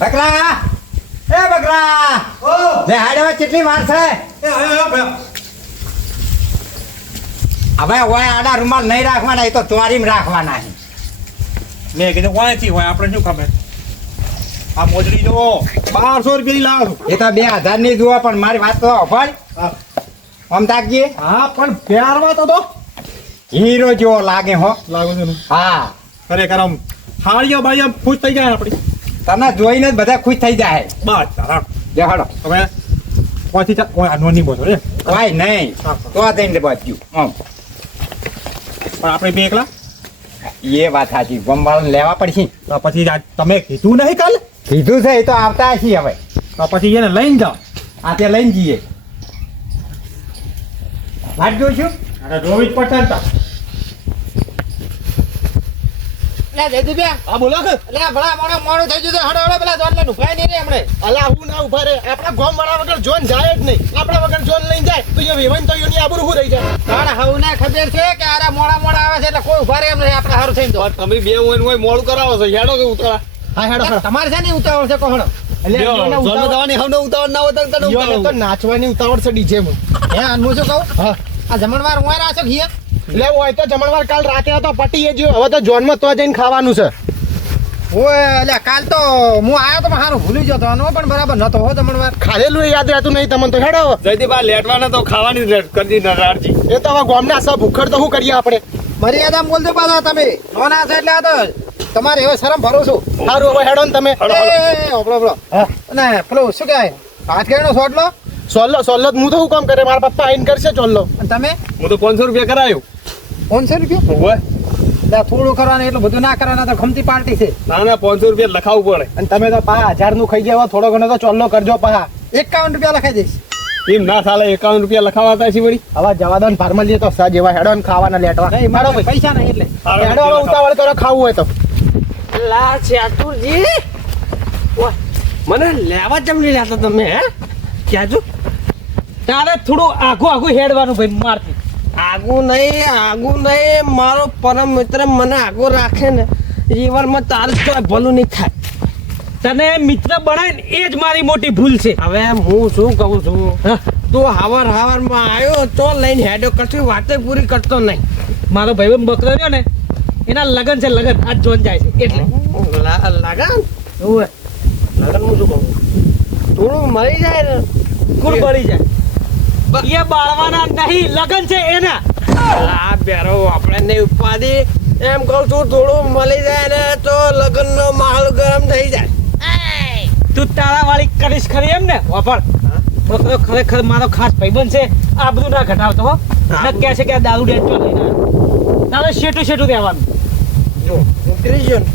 બકરા! એ બકરા! ઓ! લે હાડવા કેટલી વાર છે? એ ભાઈ હવે ઓય આડા રૂમાલ નહીં રાખવાના એ તો ચોરીમાં રાખવાના છે. મેં કીધું વાંચી હોય આપણે શું ખબર? આ મોજડી જો બારસો રૂપિયા લાવો એ તો બે હજારની જુઓ પણ મારી વાત તો ભાઈ. આમ તાકીએ. હા પણ પહેરવા તો તો હીરો જેવો લાગે હો. લાગુ છે હા. ખરેખર આમ હાળીઓ બાળીઓ આમ ખુશ થઈ જાય આપણી. તને જોઈને બધા ખુશ થઈ જાય. બસ ચાલો દેખાડો તમે કોઈથી કોઈ આનો નહીં બોલો રે ભાઈ નહીં. તો તો દઈને બાજુ. આમ પણ આપણે બે એકલા? એ વાત સાચી. ગમવાળું લેવા પડશે. તો પછી તમે કીધું નહીં કાલ? કીધું છે એ તો આવતા છીએ હવે. તો પછી એને લઈને જાઓ. આ ત્યાં લઈને જઈએ. વાત જોઈશું? જોવી જ પડશે ને તાર. લે જયદીપભાઈ, હા બોલો કે. ભલા મોડો મોડું થઈ ગયું છે. હળો હળો પેલા દોડલે નુકાય નહીં રે હમણે. અલા હું ના ઊભા રે. આપણા ગોમ વાળા વગર જોન જાય જ નહીં. આપણા વગર જોન લઈને જાય. તો એ વેવન તો એની આબરૂ હું રહી જાય. તારે હવને ખબર છે કે આરા મોડા મોડા આવે છે એટલે કોઈ ઊભા એમ નહીં. આપણે હારું થઈને તો. તમે બે હોય હોય મોડું કરાવો છો. હેડો કે ઉતરા હા હેડો તમારે છે ને ઉતાવળ છે તો નાચવાની ઉતાવળ છે ડીજે માં હે શું કહું? આ જમણવાર હું આવ્યા છો ઘીએ લે હોય તો જમણવાર કાલ રાતે હતો પટી એ જો હવે તો જોનમાં તો જઈને ખાવાનું છે. ઓય એટલે કાલ તો હું આવ્યો તો હારું ભૂલી જતો નો પણ બરાબર નતો હો જમણવાર. ખાધેલું યાદ રહેતું નહીં તમને તો હેડો. જયદીપા લેટવાના તો ખાવાની જ કરી દી નરારજી એ તો હવે ગોમના સબ ભૂખડ તો શું કરીએ આપણે? મર્યાદા બોલજો પાછા તમે. નોના છે એટલે આ તો તમારે એવો શરમ ભરો છો. સારું હવે હેડો ને તમે. ઓપડો ઓપડો અને પેલું શું કહેવાય? હાથ કેળનો સોટલો સોલ્લો સોલ્લો તો હું તો શું કામ કરે? મારા પપ્પા આઈન કરશે ચોલ્લો. અને તમે? હું તો પાંચસો રૂપિયા કરાયું. પાંચસો રૂપિયા? હોય? થોડું કરવાનું એટલું બધું ના કરવાના તો ખમતી પાર્ટી છે. ના ના પાંચસો રૂપિયા લખાવવું પડે. અને તમે તો પા હજારનું ખાઈ ગયા થોડો ઘણો તો ચોલ્લો કરજો પા એકાવન રૂપિયા લખાઈ દઈશ. એમ ના સાલે એકાવન રૂપિયા લખાવાતા છે વળી? હવે જવા દો ને ફાર્મર લઈએ તો સા જેવા હેડો ને ખાવાના લેટવા. નહીં મારો ભાઈ પૈસા નહીં એટલે. હેડો હવે ઉતાવળ કરો ખાવું હોય તો. લા ચાતુરજી. મને લેવા જમણી નહીં લેતા તમે હે? ક્યાંજુ તારે થોડું આઘું આઘું હેડવાનું ભાઈ મારથી. આગું નહીં આગું નહીં મારો પરમ મિત્ર મને આગો રાખે ને જીવનમાં તારે તો ભલું નહીં થાય. તને મિત્ર બનાવે ને એ જ મારી મોટી ભૂલ છે. હવે હું શું કહું છું? તું હાવર હાવરમાં આવ્યો તો લઈને હેડો કશું વાતે પૂરી કરતો નહીં. મારો ભાઈ બકરો રહ્યો ને એના લગન છે લગન આજ જોન જાય છે એટલે. લગન? એવું લગન હું શું કહું? થોડું મરી જાય ને. કુલ મળી જાય. એ બાળવાના નહીં લગન છે એના. આ બેરો આપણે નહીં ઉપાધી. એમ કહું છું થોડું મળી જાય ને તો લગ્નનો માહોલ ગરમ થઈ જાય. તું તારા વાળી કરીશ ખરી એમ ને વાપર છોકરો ખરેખર મારો ખાસ ભાઈબંધ છે. આ બધું ના ઘટાવતો હો. ન છે કે આ દારૂ ડેટો લઈને આવ્યો. તારે શેટું શેટું રહેવાનું. જો ઉતરી જન ને.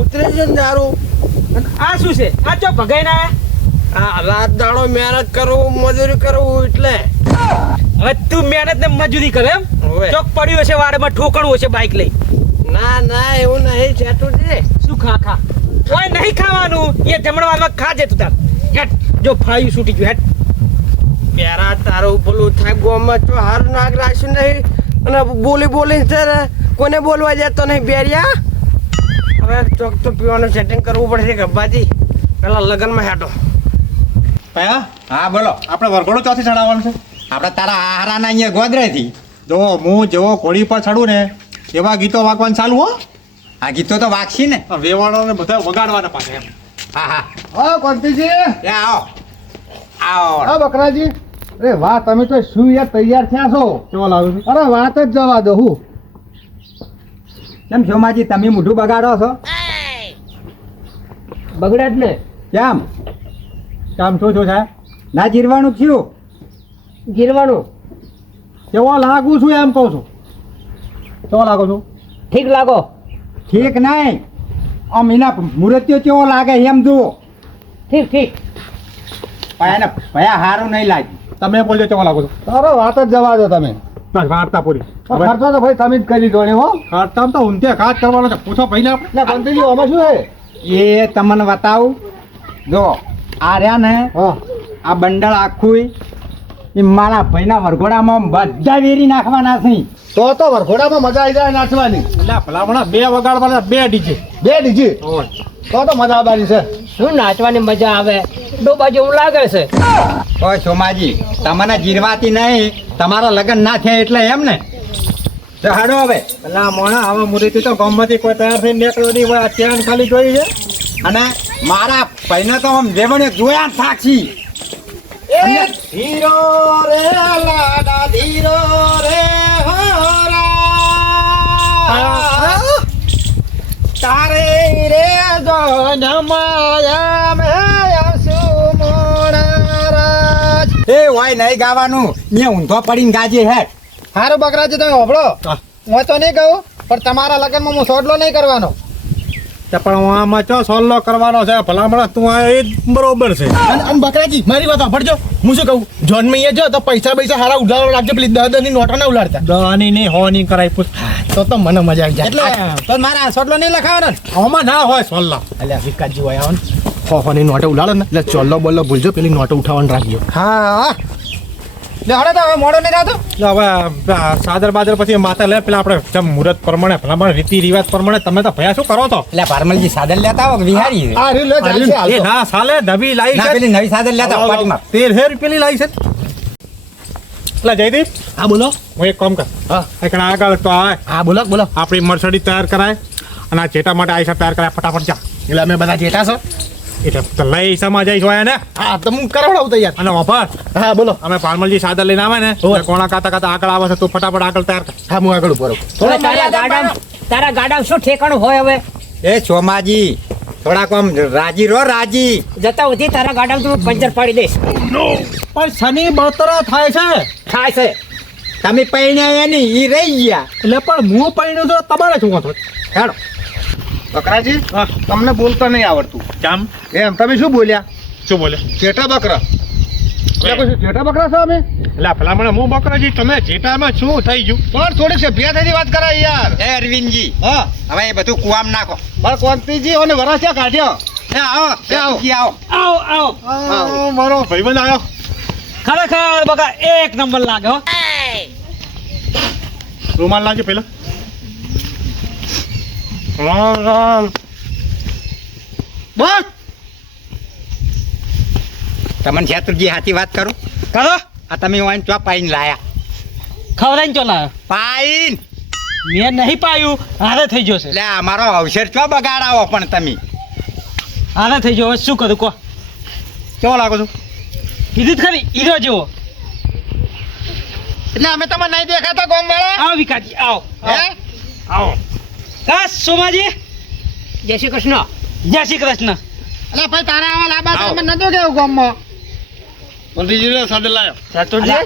ઉતરી જન દારૂ. આ શું છે? આ ચો ભગાઈ ના રાત દાડો મહેનત કરવું મજૂરી કરવું એટલે. હવે તું મહેનત ને મજૂરી કરે એમ? ચોક પડ્યું હશે વાડમાં ઠોકણું હશે બાઈક લઈ. ના ના એવું નહીં જેટું છે. શું ખા ખા? ઓય નહીં ખાવાનું. એ જમણવારમાં ખાજે તું તાર. હેટ જો ફાયું છૂટી ગયું હેટ પેરા તારું પેલું થાય ગોમાં તો હાર નાગ રાખ્યું નહીં. અને બોલી બોલી સર ને કોને બોલવા જતો નહીં બેરિયા? હવે ચોક તો પીવાનું સેટિંગ કરવું પડશે ગબ્બાજી પેલા લગ્નમાં હેઠો. કયા? હા બોલો. આપણે વરઘોડો ચોથી ચડાવવાનું છે? આપણે તારા આહારાના અહીંયા ગોદરેથી. જો હું જેવો કોળી પર ચડું ને એવા ગીતો વાગવાનું ચાલુ હો. આ ગીતો તો વાગશી ને. આ ને બધા વગાડવાના પાસે એમ. હા હા. હા કોંતીજી. એ આવો. આવો. હા બકરાજી. અરે વાહ તમે તો શું યાર તૈયાર થયા છો? કેવો લાગે છે? અરે વાત જ જવા દો હું. કેમ સોમાજી તમે મોઢું બગાડો છો? બગડે જ ને. કેમ? કામ શું થયું સાહેબ ના જીરવાનું થયું? જીરવાનું? કેવો લાગુ છું એમ કહું છું. કેવો લાગો છું? ઠીક લાગો. ઠીક નહીં. આમ એના મૂર્તિઓ કેવો લાગે એમ જુઓ. ઠીક ઠીક. ભાઈ ભયા સારું નહીં લાગ્યું. તમે બોલજો કેવો લાગો છું? તારો વાત જ જવા દો તમે. વાર્તા પૂરી. ખર્ચો તો ભાઈ તમે જ કરી દો હો. ખાટતામ તો ઊંધે ખાટ કરવાનો છે. પૂછો પહેલા આપણે. આમાં શું છે? એ તમને બતાવું. જો આ રહ્યા ને હા. આ બંડલ આખું એ મારા ભાઈના વરઘોડામાં બધા વેરી નાખવાના છે. તો તો વરઘોડામાં મજા આવી જાય નાચવાની. એટલે ભલામણા બે વગાડવાના બે ડીજે. બે ડીજે? તો તો મજા આવવાની છે. શું નાચવાની મજા આવે? ડોબા જેવું લાગે છે. ઓ સોમાજી તમને જીરવાતી નહીં. તમારા લગ્ન ના થયા એટલે એમ ને? તો હાડો હવે. પેલા મોણા હવે મુરીથી તો ગમમાંથી કોઈ તૈયાર થઈને નીકળ્યો નહીં હોય અત્યારે ખાલી જોઈ છે. અને મારા ભાઈને તો આમ જેવણે જોયા સાક્ષી. ધીરો રે લાડા ધીરો રે હોરા. તારે રે જો નમાયા મે આસુ મોડારાજ એ હોય નહીં ગાવાનું. મેં ઊંધો પડીને ગાજે હે. હારું બકરાજી તમે હોભળો. હું. તો નહીં કહું પણ તમારા લગ્નમાં હું સોડલો નહીં કરવાનો. તે પણ હું આમાં ચો સોલ્લો કરવાનો છે? ભલામણ તું આ એ બરોબર છે. અને બકરાજી મારી વાત સાંભળજો. હું શું કહું? જોન મૈયા જો તો પૈસા પૈસા હારા ઉડાડવા લાગજો પેલી દહ દહની નોટો ના ઉલાડતા દવાની નહીં હોની કરાય પૂછ. તો તો મને મજા આવી જાય. એટલે તો મારા સોટલો નહીં લખાવાનો ને? ના હોય સોલ્લા. વિકાસજી હોય ને. હો હોની નોટો ઉલાડો ને. એટલે ચોલ્લો બોલ્લો ભૂલજો પેલી નોટો ઉઠાવવાનું રાખજો. હા. લે હળો તો હવે મોડો નહીં રહેતો હવે સાદર બાદર પછી માતા લે પેલા આપણે જેમ મુહૂર્ત પ્રમાણે ભલામણ રીતિ રિવાજ પ્રમાણે તમે તો ભયા શું કરો છો? એટલે ભારમલજી સાદર લેતા આવો વિહારી? આ રહ્યું લે ચાલશે તો. ના સાલે નવી લાઈ છે. પેલી નવી સાદર લેતા પાટીમાં. તેર રૂપિયાની લાઈ છે. એટલે જયદીપ. હા બોલો. હું એક કામ કર. હા. આગળ તો આ. હા બોલો બોલો. આપણી મર્સડી તૈયાર કરાય અને આ જેટા માટે આઈસા તૈયાર કરાય ફટાફટ જા. એટલે અમે બધા ચેટા છો. એટલે તો લઈ સમા જઈશ હોય ને? હા તો હું કરાવડાવું તૈયાર. અને વાપર. હા બોલો. અમે પાલમલજી સાદર લઈને આવે ને કોણા કાતા કાતા આગળ આવે છે તું ફટાફટ આગળ તૈયાર કર. હા હું આગળ ઊભો રહું. તારા ગાડા તારા ગાડા શું ઠેકાણું હોય હવે? એ સોમાજી થોડાક આમ રાજી રો રાજી. જતા ઉધી તારા ગાડા તું પંચર પાડી દઈશ. પણ શનિ બળતરા થાય છે. થાય છે. તમે પૈણ્યા એની ઈ રહી ગયા. એટલે પણ હું પૈણ્યો તો તમારે શું વાંધો? હેડો. બકરાજી તમને બોલતા નહીં આવડતું. કેમ? એમ તમે શું બોલ્યા? શું બોલ્યા? જેઠા બકરા. એટલે બકરા છો અમે? એટલે ભલામણ હું બકરાજી તમે જેટામાં શું થઈ ગયું? પણ થોડીક વાત કરાય યાર. એ અરવિંદજી હા. હવે એ બધું કુવામ નાખો. પણ કોંતીજી અને વરાસિયા કાઢ્યો. એ આવો આવો. આવો. આવો મારો ભાઈબંધ આવ્યો ખરેખર બકા એક નંબર લાગે હો. રૂમાલ લાવજો પેલા રામ રામ બસ તમને શેતુજી સાચી વાત કરું? કરો. આ તમે વાઈન ચો પાઈન લાયા. ખવડાઈને ચો લાયો? પાઈન. મેં નહીં પાયું હારે થઈ જશે એટલે અમારો અવસર ચો બગાડાવો પણ તમે? હારે થઈ જશે શું કરું કહો. કેવો લાગો છું? કીધું જ ખરી હીરો જેવો. એટલે અમે તમને નહીં દેખાતા ગોમ વાળા? આવો વિકાજી આવો. હે? આવો. હા સોમાજી? જય શ્રી કૃષ્ણ. જય શ્રી કૃષ્ણ. એટલે ભાઈ તારા આવા લાંબા તો નતો કેવું ગોમમાં? મંત્રીજીને સાથે લાયો. ચાતુરજી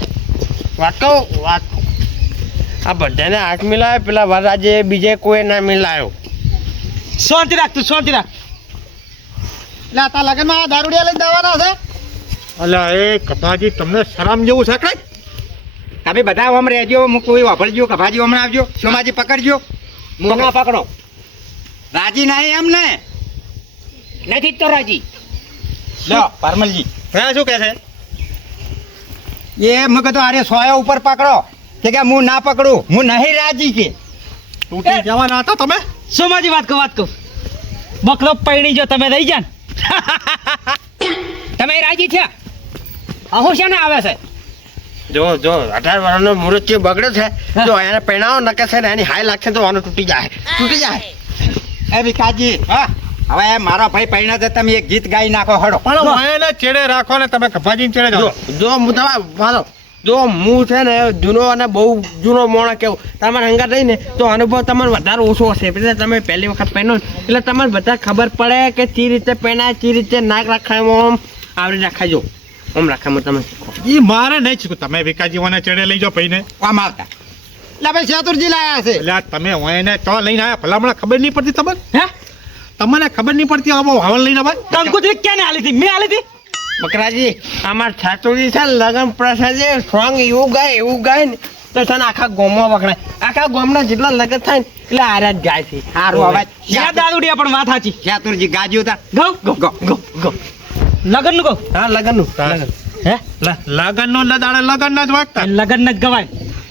વાત કહું? વાત. આ બધાને હાથ મિલાય પેલા વરરાજે બીજે કોઈ ના મિલાયો. શાંતિ રાખ તું શાંતિ રાખ. એટલે તા લગનમાં દારૂડિયા લઈને જવાના છે? અલ્યા એ કપાજી તમને શરમ જેવું છે કઈ તમે બધા આમ રહેજો હું કોઈ વાપરજો કભાજી હમણાં આવજો સોમાજી પકડજો. મોના પકડો રાજી નહીં એમ ને નથી તો રાજી. લો પરમલજી હે શું કહે છે? એ મેં કીધું અરે સોયા ઉપર પકડો. કે કે હું ના પકડું. હું નહીં રાજી કે. તૂટી જવાના હતા તમે? સોમાજી વાત કહો વાત કહો. બકલો પૈણી જો તમે રહી જાન. તમે રાજી થયા? અહો છે ને આવે છે. જો જો અઢાર વર્ષનો મૃત્યુ બગડે છે જો એને પહેણાવો નકે છે ને એની હાય લાગશે તો આનો તૂટી જાય. તૂટી જાય. એ ભીખાજી હા. હવે મારો ભાઈ પૈણા છે તમે એક ગીત ગાઈ નાખો હડો પણ એને ચેડે રાખો ને તમે કપાજીને ચેડે જો જો હું તમે મારો જો હું છે ને જૂનો અને બહુ જૂનો મોણો કેવું તમારે હંગા રહી ને તો અનુભવ તમારે વધારે ઓછો હશે. એટલે તમે પહેલી વખત પહેરો એટલે તમારે બધા ખબર પડે કે ચી રીતે પહેરાય ચી રીતે નાક રાખાય આવરી રાખાજો આમ રાખામાં તમે શીખો. ઈ મારે નહીં શીખું તમે વિકાજીઓને ચડે લઈ જાઓ ભાઈને. આમ આવતા. એટલે ભાઈ શેતુરજી લાયા છે. એટલે તમે હું તો લઈને આવ્યા ભલામણ ખબર નહીં પડતી તમને? હે? તમને ખબર નહીં પડતી આવો હવન લઈને ભાઈ કંકુત્રી ક્યાં આલી હતી? મેં આલી હતી? બકરાજી અમાર છાતુરજી છે ને લગન પ્રસાદે સોંગ એવું ગાય એવું ગાય ને તો છે ને આખા ગોમમાં વખણાય. આખા ગોમના જેટલા લગન થાય ને એટલે આરા જ ગાય છે. સારું હવે યાદ દાદુડિયા પણ વાત સાચી. શેતુરજી ગાજ્યું તા. ગો ગો ગો ગો ગો લગનનું ગો હા લગનનું. હે. લગન નો લદાડે લગન ના જ વાગતા. લગન ન જ ગવાય.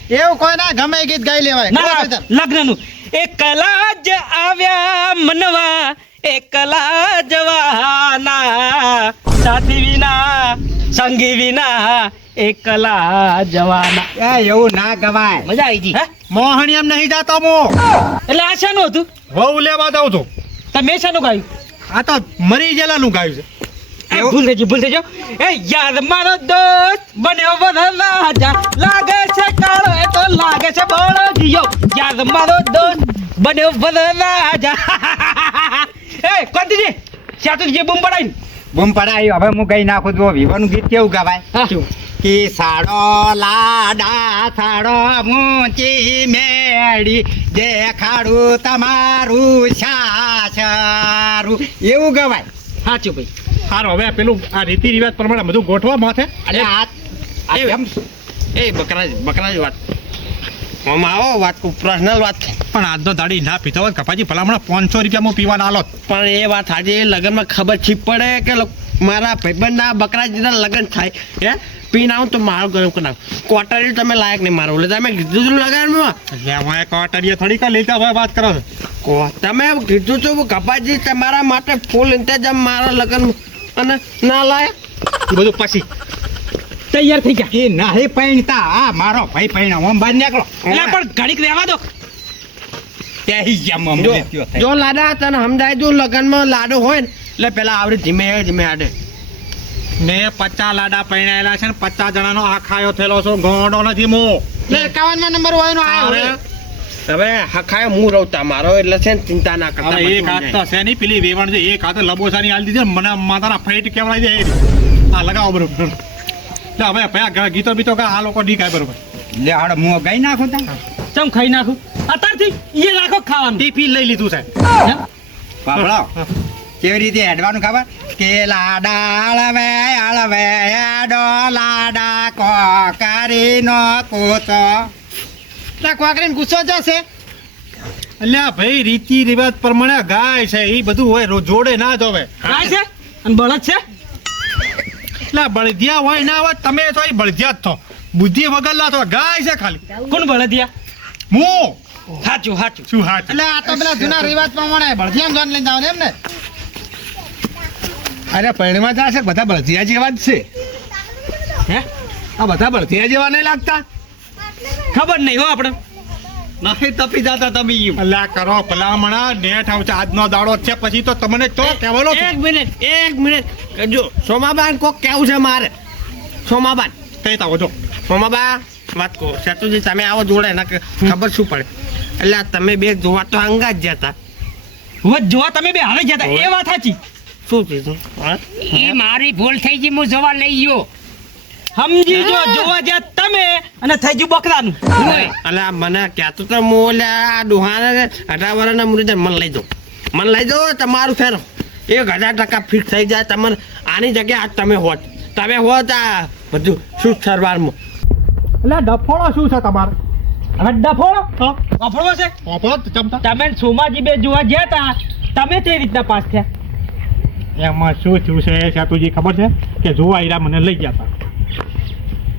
એવું કોઈ ના ગમે ગીત ગાઈ લેવાય. ના લગ્નનું એ કલા જ આવ્યા મનવા એકલા જવાના સાથી વિના સંગી વિના એકલા જવાના એ એવું ના ગવાય. મજા આવી ગઈ. હે? મોહણી એમ નહીં જાતો મો. એટલે આ શાનું હતું? વહુ લેવા જાઉં છું. તમે શાનું ગાયું? આ તો મરી ગયેલાનું ગાયું છે. ભૂલ થઈ ભૂલ થઈ એ યાર મારો દોસ્ત બન્યો બધા રાજા. લાગે છે કાળો એ તો લાગે છે બોળો જીયો યાર મારો દોસ્ત બન્યો બધા રાજા. એ કોંતીજી શાતું જે બૂમ પડાઈ. બૂમ પડાય હવે હું ગઈ નાખું તો વિવાનું ગીત કેવું ગવાય? કે સાડો લાડા સાડો મૂંચી મેળી દેખાડું તમારું સારું એવું ગવાય? સાચું ભાઈ સારું હવે પેલું આ રીતિ રિવાજ પ્રમાણે બધું ગોઠવા માથે અને આ એમ એ- બકરા બકરાજ વાત. આમાં આવો વાત પર્સનલ વાત. પણ આજ દાડી ના પીતો હોય કપાજી ભલામણ પાંચસો રૂપિયામાં પીવાના આલો પણ એ વાત આજે લગ્નમાં ખબર છીપ પડે કે મારા ભાઈબંધના બકરાજીના લગ્ન થાય હે? પીને આવું તો મારું ગરમ કરી નાખું. તમે લાયક નહીં મારો. એટલે તમે કીધું એટલે હું એક થોડી કા લેતા હોય વાત કરો તમે કીધું છું કપાજી તમારા માટે ફૂલ ઇંતજામ મારા લગ્ન અને ના લાયા? બધું પછી તૈયાર થઈ ગયા. એ નહીં પૈણતા આ મારો ભાઈ પૈણા ઓમ બહાર નીકળો. એટલે પણ ઘડીક રહેવા દો. જ લાડા તને સમજાય તું લગ્નમાં લાડો હોય ને એટલે પેલા આવડે ધીમે ધીમે આડે. મેં પચાસ લાડા પૈણાયેલા છે ને પચાસ જણાનો આખાયો ખાયો થયેલો છો ગોંડો નથી મો. એકાવનમાં નંબર હોય નો આયો હવે. હવે હખાય હું રહું મારો એટલે છે ને ચિંતા ના કરતા અરે એક હાથ તો છે નહીં પેલી વેવણ છે એક હાથે લબોસાની હાલ દીધી છે મને માતાના ફેટ કેવડાવી છે. આ લગાવો બરોબર. એટલે હવે પયા ગીતો બીતો કા આ લોકો ડી કાય બરોબર. લે હાડ મુ ગઈ નાખું તા ચમ ખાઈ નાખું? અત્યારથી એ રાખો ખાવાનું. ટીપી લઈ લીધું છે. પાપડા કેવી રીતે હેડવાનું ખબર? કે લાડા અળવે અળવે હેડો લાડા કોકરીનો કૂચો. એટલે કોકરીને ગુસ્સો જશે? એટલે આ ભાઈ રીતિ રિવાજ પ્રમાણે ગાય છે એ બધું હોય જોડે ના જોવે ગાય છે? અને બળદ છે? એટલે બળદિયા હોય ના હોય તમે તો એ બળદિયા જ છો. બુદ્ધિ વગર ના તો ગાય છે ખાલી. કોણ બળદિયા? હું. સાચું સાચું શું હાથ એટલે આ તો પેલા જૂના રિવાજ પ્રમાણે બળદિયા જોન લઈને જવાનું એમ ને. અરે પૈણમાં જશે બધા બળદિયા જેવા જ છે. હે? આ બધા બળદિયા જેવા નહીં લાગતા? ખબર નહીં હો આપણે. નહીં તપી જતા તમે. અલ્યા કરો ભલામણા નેટ આવશે આજનો દાડો છે પછી તો તમને તો કહેવાનો એક મિનિટ એક મિનિટ. જો સોમાબાન કોક કેવું છે મારે? સોમાબાન. કઈ તાવો જો. સોમાબા વાત કહો. સેતુજી તમે આવો જોડે એના ખબર શું પડે. એટલે તમે બે જોવા તો અંગા જ જતા હવે જોવા તમે બે હવે જતા એ વાત સાચી. શું કીધું? એ મારી ભૂલ થઈ ગઈ હું જવા લઈ ગયો. સમજી જો જોવા જ્યાં તમે અને થઈ ગયું બકરાનું. અલા મને કહેતો તો હું એટલે આ ડોહાને અઢાર વર્ષના મુરત મને લઈ દો મને લઈ દો તમારું ફેરો. એક હજાર ટકા ફિક્સ થઈ જાય તમારે આની જગ્યાએ આજ તમે હોત. તમે હોત આ બધું શું સરવારમાં. એટલે ડફોળો શું છે તમારે? હવે ડફોળો? ડફોળો છે? તમે સોમાજી બે જોવા ગયા તા તમે તે રીતના પાસ થયા. એમાં શું થયું છે સાતુજી ખબર છે? કે જોવા હીરા મને લઈ ગયા હતા.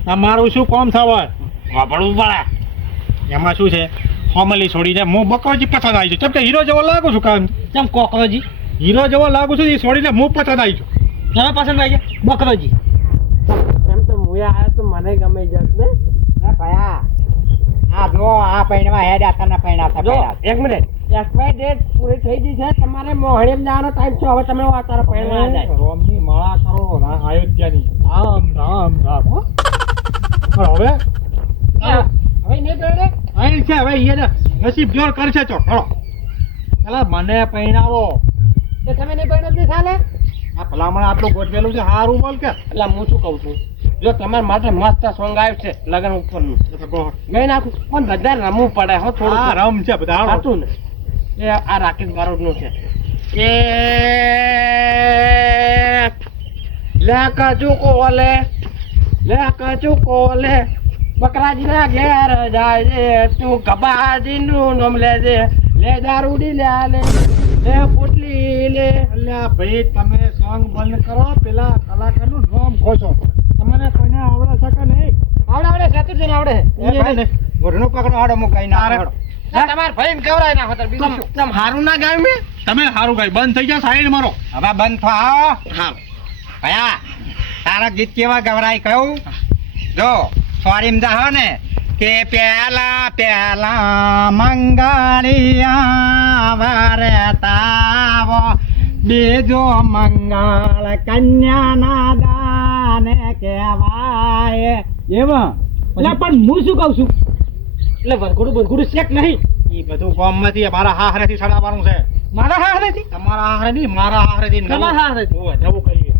આ મારું શું કોમ થવા વાપરવું પડે. એમાં શું છે? ફોર્મલી છોડીને હું બકરોજી પસંદ આવી છું. કેમ કે હીરો જેવો લાગુ છું કામ કેમ કોકરોજી? હીરો જેવો લાગુ છું એ છોડીને હું પસંદ આવી છું. તમે પસંદ આવી ગયા? બકરોજી. એમ તો હું આવ્યો તો મને ગમે જત ને. ભયા. આ જો આ પૈણમાં હેડ તને પૈણા હતા જો એક મિનિટ. એક્સપાયર ડેટ પૂરી થઈ ગઈ છે તમારે મોહણીમ જવાનો ટાઈમ છે હવે તમે તારા પૈણમાં. જાય રોમની માળા કરો અયોધ્યાની રામ રામ રામ હવે? હવે અહીં છે હવે એને નસીબ જોર કરશે ચો ખરો. પેલા મને પૈણાવો તો તમે નહીં પહેરે નહીં ચાલે આ ભલામણ આટલું ગોઠવેલું છે હારું બોલ કે. એટલે હું શું કહું છું? જો તમારા માટે મસ્ત સોંગ આવ્યું છે લગન ઉપરનું. એ તો નાખું. પણ બધા રમવું પડે હો થોડું રમ છે બધા હતું ને? એ આ રાકેશ બારોટનું છે. એ લે કચુ કોલે લે કચુ કોલે બકરાજી ના ઘેર જાય છે. તું કબાજી નું નામ લેજે. લે દારૂડી લે લે લે પોટલી લે. અલ્યા ભાઈ તમે સોંગ બંધ કરો. પેલા કલાકારનું નામ ખોશો તમને કોઈને આવડે છે કે નહીં? આવડે આવડે સેતુજી ને આવડે. ઘરનું પકડો. ભાઈ કેવડાય નાખો બીજું હારું ના ગાય મેં? તમે સારું ગાય બંધ થઈ જાય સાઈડ મારો. હવે બંધ થો હા. ભયા. તારા ગીત કેવા ગવરાય કહું? જો સોરી હો ને કે પેલા પેલા મંગળિયા વારે તાવો બીજો મંગળ કન્યાના દાને કહેવાય. એવા? એટલે પણ હું શું કહું છું? એટલે વરઘોડું વરઘોડું શેક નહીં. એ બધું ગામમાંથી મારા હાહરેથી સડાવવાનું છે. મારા હા નથી તમારા હાહરે નહીં મારા હાહરેથી તમારા હાહરેથી? નવું કરીએ.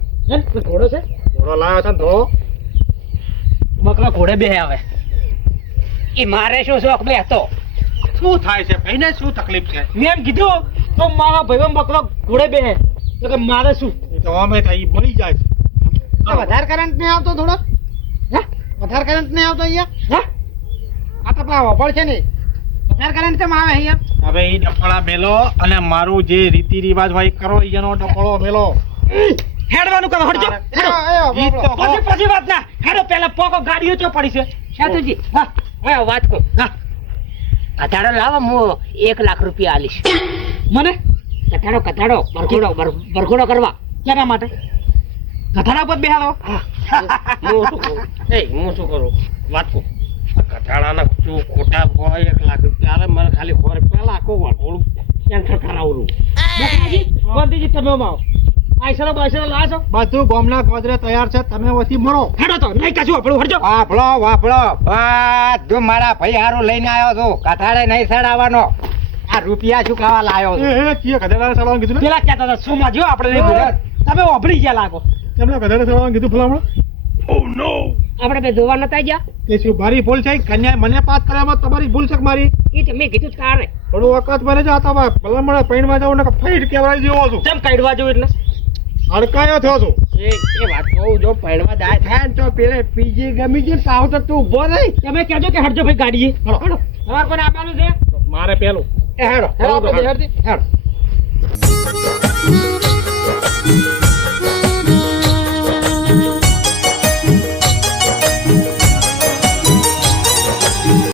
ઘોડો છે? ઘોડો લાવ્યો છે ને તો? બકરો ઘોડે બે આવે એ મારે શું શોખ બે હતો શું થાય છે ભાઈને? શું તકલીફ છે? મેં એમ કીધું તો મારા ભાઈઓ બકરો ઘોડે બે તો કે મારે શું? તો અમે થઈ મળી જાય છે. વધારે કરંટ નહીં આવતો થોડો? હા? વધારે કરંટ નહીં આવતો અહીંયા? હા? આ તો પેલા વપળ છે ને. વધારે કરંટ કેમ આવે અહીંયા? હવે એ ડફળા મેલો અને મારું જે રીતિ રિવાજ હોય કરો એનો ડફળો મેલો. હેડવાનું કરો હટજો હેડો. ગીત તો પછી પછી વાત ના. હેડો પેલા પોકો ગાડીઓ ચો પડી છે? સાધુજી હા વાત કહું. હા. કથાડો લાવો હું એક લાખ રૂપિયા આલીશ. મને? કથાડો કથાડો બરઘોડો બરઘોડો કરવા. કેના માટે? કથાડા પર બેહાડો. શું કરું? એ હું શું કરું? વાત કહું. કથાડાના શું ખોટા હોય એક લાખ રૂપિયા આવે મને ખાલી ખોર પેલા આખું વળગોળું કેન્સર બકરાજી ગોંધીજી તમે આવો. આઈસરો બાઈસરો લાવશો બધું બોમના ગોદરે તૈયાર છે તમે ઓછી મરો. હેડો તો નહીં કશું આપણું હટજો. વાપળો વાપળો બધું મારા ભાઈ હારું લઈને આવ્યો છું કથાડે નહીં સડાવવાનો. આ રૂપિયા શું ખાવા લાયો એ છું? એ કીએ ગધેડા સડવાનું કીધું ને? પેલા કહેતા હતા સોમાં જો આપણે નહીં. તમે ઓભળી ગયા લાગો. તમને ગધેડા સડવાનું કીધું ભલામણ આપણે બે ધોવા નતા ગયા? કે શું મારી ભૂલ છે? કન્યા મને પાસ કરવામાં તમારી ભૂલ છે મારી? એ તો મેં કીધું જ કારે થોડું વખત મને જતા ભલામણ પૈણમાં જાવ ને ફાઈટ કેવડાવી જેવો છું. કેમ કાઢવા જેવું એટલે? અડકાયો થયો છું. એ વાત કહું જો પહેલવા દાય થાય ને તો પેલે પીજી ગમી જે સાવ તો તું ઊભો રહી. તમે કહેજો કે હટજો ભાઈ ગાડીએ. હળો હળો તમારે કોને આવવાનું છે? મારે પેલું. એ હેડો. હેડો હેડો.